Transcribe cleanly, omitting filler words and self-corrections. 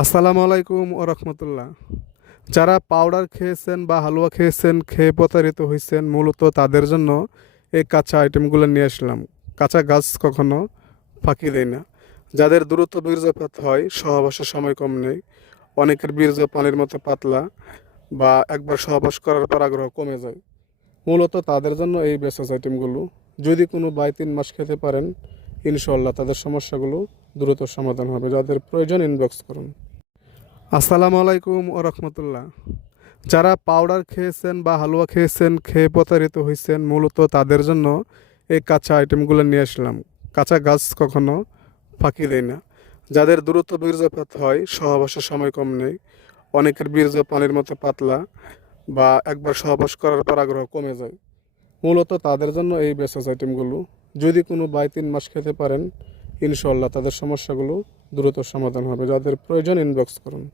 আসসালামু আলাইকুম ও রহমতুল্লাহ। যারা পাউডার খেয়েছেন বা হালুয়া খেয়েছেন, খেয়ে প্রতারিত হয়েছেন, মূলত তাদের জন্য এই কাঁচা আইটেমগুলো নিয়ে আসলাম। কাঁচা গাছ কখনো ফাঁকি দেয় না। যাদের দ্রুত বীর্যপাত হয়, সহবাসের সময় কম নেই, অনেকের বীর্য পানির মতো পাতলা বা একবার সহবাস করার পর আগ্রহ কমে যায়, মূলত তাদের জন্য এই বেসেস আইটেমগুলো। যদি কোনো 2-3 মাস খেতে পারেন, ইনশাল্লাহ তাদের সমস্যাগুলো দ্রুত সমাধান হবে। যাদের প্রয়োজন ইনবক্স করুন। আসসালামু আলাইকুম ও রহমতুল্লাহ। যারা পাউডার খেয়েছেন বা হালুয়া খেয়েছেন, খেয়ে প্রতারিত হয়েছেন, মূলত তাদের জন্য এই কাঁচা আইটেমগুলো নিয়ে আসলাম। কাঁচা গাছ কখনো ফাঁকি দেয় না। যাদের দ্রুত বীর্যপাত হয়, সহবাসের সময় কম নেই, অনেকের বীর্য পানির মতো পাতলা বা একবার সহবাস করার পর আগ্রহ কমে যায়, মূলত তাদের জন্য এই বেসেস আইটেমগুলো। যদি কোনো 2-3 মাস খেতে পারেন, ইনশাল্লাহ তাদের সমস্যাগুলো দ্রুত সমাধান হবে। যাদের প্রয়োজন ইনবক্স করুন।